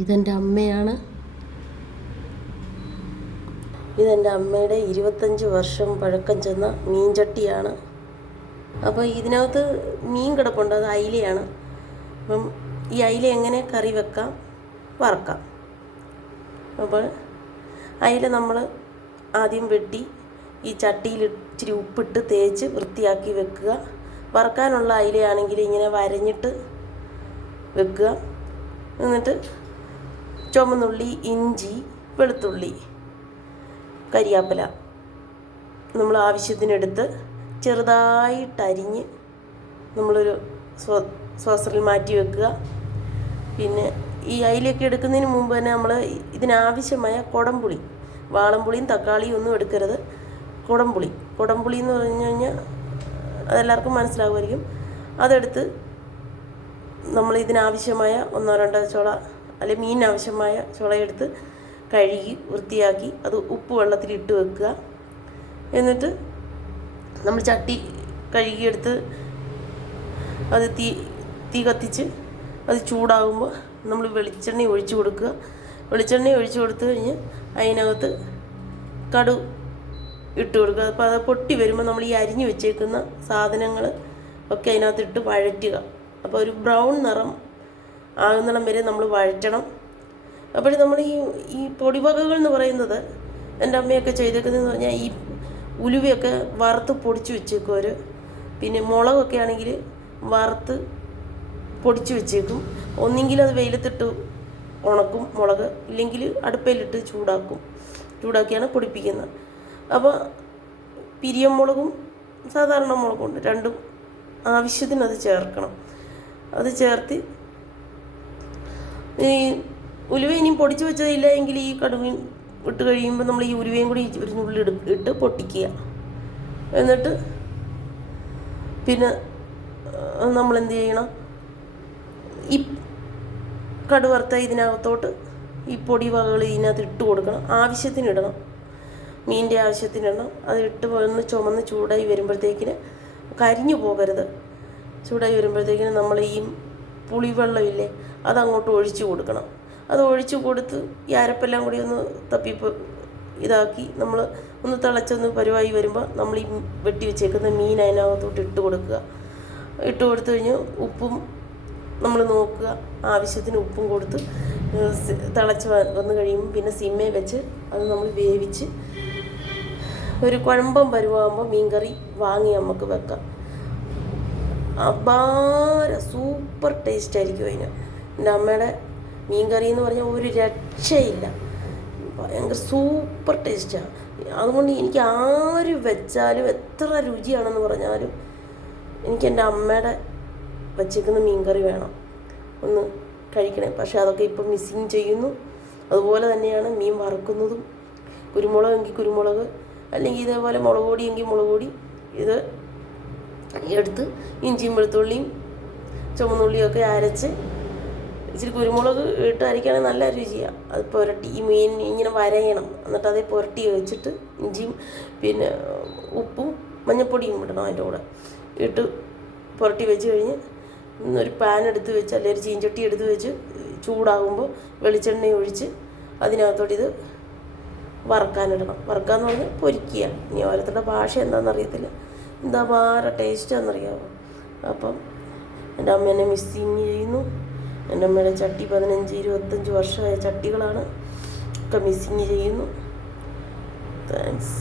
ഇതെൻ്റെ അമ്മയാണ്. ഇതെൻ്റെ അമ്മയുടെ 25 വർഷം പഴക്കം ചെന്ന മീൻചട്ടിയാണ്. അപ്പോൾ ഇതിനകത്ത് മീൻ കിടപ്പുണ്ട്, അത് അയിലയാണ്. അപ്പം ഈ അയില എങ്ങനെ കറി വെക്കാം, വറക്കാം. അപ്പോൾ അയില നമ്മൾ ആദ്യം വെട്ടി ഈ ചട്ടിയിൽ ഇച്ചിരി ഉപ്പിട്ട് തേച്ച് വൃത്തിയാക്കി വെക്കുക. വറക്കാനുള്ള അയിലയാണെങ്കിൽ ഇങ്ങനെ വരഞ്ഞിട്ട് വെക്കുക. എന്നിട്ട് ചുമന്നുള്ളി, ഇഞ്ചി, വെളുത്തുള്ളി, കരിയാപ്പില നമ്മൾ ആവശ്യത്തിനെടുത്ത് ചെറുതായിട്ടരിഞ്ഞ് നമ്മളൊരു സോസറിൽ മാറ്റി വെക്കുക. പിന്നെ ഈ അയിലയൊക്കെ എടുക്കുന്നതിന് മുമ്പ് തന്നെ നമ്മൾ ഇതിനാവശ്യമായ കുടംപുളി, വാളംപുളിയും തക്കാളിയും ഒന്നും എടുക്കരുത്. കുടംപുളി എന്ന് പറഞ്ഞു കഴിഞ്ഞാൽ അതെല്ലാവർക്കും മനസ്സിലാകുമായിരിക്കും. അതെടുത്ത് നമ്മൾ ഇതിനാവശ്യമായ 1-2 ചുള അല്ലെങ്കിൽ മീനിനാവശ്യമായ ചുളയെടുത്ത് കഴുകി വൃത്തിയാക്കി അത് ഉപ്പ് വെള്ളത്തിലിട്ട് വെക്കുക. എന്നിട്ട് നമ്മൾ ചട്ടി കഴുകിയെടുത്ത് അത് തീ കത്തിച്ച് അത് ചൂടാകുമ്പോൾ നമ്മൾ വെളിച്ചെണ്ണ ഒഴിച്ച് കൊടുക്കുക. വെളിച്ചെണ്ണ ഒഴിച്ച് കൊടുത്തു കഴിഞ്ഞ് അതിനകത്ത് കടു ഇട്ട് കൊടുക്കുക. അപ്പോൾ അത് പൊട്ടി വരുമ്പോൾ നമ്മൾ ഈ അരിഞ്ഞു വെച്ചേക്കുന്ന സാധനങ്ങൾ ഒക്കെ അതിനകത്തിട്ട് വഴറ്റുക. അപ്പോൾ ഒരു ബ്രൗൺ നിറം ആകുന്നിടം വരെ നമ്മൾ വഴറ്റണം. അപ്പോൾ നമ്മൾ ഈ പൊടിവകകൾ എന്ന് പറയുന്നത് എൻ്റെ അമ്മയൊക്കെ ചെയ്തേക്കുന്നതെന്ന് പറഞ്ഞാൽ ഈ ഉലുവയൊക്കെ വറുത്ത് പൊടിച്ച് വെച്ചേക്കും അവർ. പിന്നെ മുളകൊക്കെ ആണെങ്കിൽ വറുത്ത് പൊടിച്ച് വെച്ചേക്കും. ഒന്നെങ്കിൽ അത് വെയിലത്തിട്ട് ഉണക്കും മുളക്, ഇല്ലെങ്കിൽ അടുപ്പയിലിട്ട് ചൂടാക്കിയാണ് പൊടിപ്പിക്കുന്നത്. അപ്പോൾ പിരിയം മുളകും സാധാരണ മുളകും ഉണ്ട്, രണ്ടും ആവശ്യത്തിന് അത് ചേർക്കണം. അത് ചേർത്ത് ഈ ഉലുവ ഇനിയും പൊടിച്ച് വെച്ചതില്ല എങ്കിൽ ഈ കടുവിൻ ഇട്ട് കഴിയുമ്പോൾ നമ്മൾ ഈ ഉലുവയും കൂടി ഒരു നുള്ളി ഇട്ട് പൊട്ടിക്കുക. എന്നിട്ട് പിന്നെ നമ്മൾ എന്ത് ചെയ്യണം, ഈ കടുവറുത്ത ഇതിനകത്തോട്ട് ഈ പൊടി വകകൾ ഇതിനകത്ത് ഇട്ട് കൊടുക്കണം. ആവശ്യത്തിന് ഇടണം, മീനിൻ്റെ ആവശ്യത്തിന് ഇടണം. അത് ഇട്ട് വന്ന് ചുമന്ന് ചൂടായി വരുമ്പോഴത്തേക്കിന് കരിഞ്ഞു പോകരുത്. ചൂടായി വരുമ്പോഴത്തേക്കിന് നമ്മൾ ഈ പുളിവെള്ളമില്ലേ അതങ്ങോട്ട് ഒഴിച്ചു കൊടുക്കണം. അത് ഒഴിച്ചു കൊടുത്ത് ഈ അരപ്പെല്ലാം കൂടി ഒന്ന് ഇതാക്കി നമ്മൾ ഒന്ന് തിളച്ചൊന്ന് പരുവായി വരുമ്പോൾ നമ്മൾ ഈ വെട്ടി വെച്ചേക്കുന്ന മീൻ അതിനകത്തോട്ട് ഇട്ട് കൊടുക്കുക. ഇട്ട് കൊടുത്തു കഴിഞ്ഞ് ഉപ്പും നമ്മൾ നോക്കുക, ആവശ്യത്തിന് ഉപ്പും കൊടുത്ത് തിളച്ച് വന്ന് കഴിയുമ്പോൾ പിന്നെ സിമ്മേ വെച്ച് അത് നമ്മൾ വേവിച്ച് ഒരു കുഴമ്പം പരുവാകുമ്പോൾ മീൻകറി വാങ്ങി നമുക്ക് വെക്കാം. അപാര സൂപ്പർ ടേസ്റ്റ് ആയിരിക്കും അതിന്. എൻ്റെ അമ്മയുടെ മീൻകറി എന്ന് പറഞ്ഞാൽ ഒരു രക്ഷയില്ല, ഭയങ്കര സൂപ്പർ ടേസ്റ്റാണ്. അതുകൊണ്ട് എനിക്ക് ആര് വെച്ചാലും എത്ര രുചിയാണെന്ന് പറഞ്ഞാലും എനിക്ക് എൻ്റെ അമ്മയുടെ വച്ചേക്കുന്ന മീൻകറി വേണം, ഒന്ന് കഴിക്കണേ. പക്ഷേ അതൊക്കെ ഇപ്പം മിസ്സിങ് ചെയ്യുന്നു. അതുപോലെ തന്നെയാണ് മീൻ വറുക്കുന്നതും. കുരുമുളകെങ്കിൽ കുരുമുളക്, അല്ലെങ്കിൽ ഇതേപോലെ മുളക് പൊടി എങ്കിൽ മുളക് പൊടി, ഇത് എടുത്ത് ഇഞ്ചിയും വെളുത്തുള്ളിയും ചുമന്നുള്ളിയൊക്കെ അരച്ച് ഇച്ചിരി കുരുമുളക് ഇട്ട് അരയ്ക്കുകയാണെങ്കിൽ നല്ല രുചിയാണ്. അത് പുരട്ടി ഈ മീൻ ഇങ്ങനെ വരയണം. എന്നിട്ട് അതേ പുരട്ടി വെച്ചിട്ട് ഇഞ്ചിയും പിന്നെ ഉപ്പും മഞ്ഞൾപ്പൊടിയും ഇടണം അതിൻ്റെ കൂടെ ഇട്ട് പുരട്ടി വെച്ച് കഴിഞ്ഞ് ഒരു പാൻ എടുത്ത് വെച്ച് അല്ലെങ്കിൽ ഒരു ചീഞ്ചട്ടി എടുത്ത് വെച്ച് ചൂടാകുമ്പോൾ വെളിച്ചെണ്ണ ഒഴിച്ച് അതിനകത്തോട്ട് ഇത് വറക്കാനിടണം. വറക്കാന്ന് പറഞ്ഞാൽ പൊരിക്കുക. ഇനി ഓരോരുത്തരുടെ ഭാഷ എന്താണെന്നറിയത്തില്ല, എന്താ വേറെ ടേസ്റ്റാണെന്നറിയാമോ. അപ്പം എൻ്റെ അമ്മ എന്നെ മിസ്സിങ് ചെയ്യുന്നു. എൻ്റെ അമ്മയുടെ ചട്ടി 15-25 വർഷമായ ചട്ടികളാണ്, ഒക്കെ മിസ്സിങ് ചെയ്യുന്നു. താങ്ക്സ്.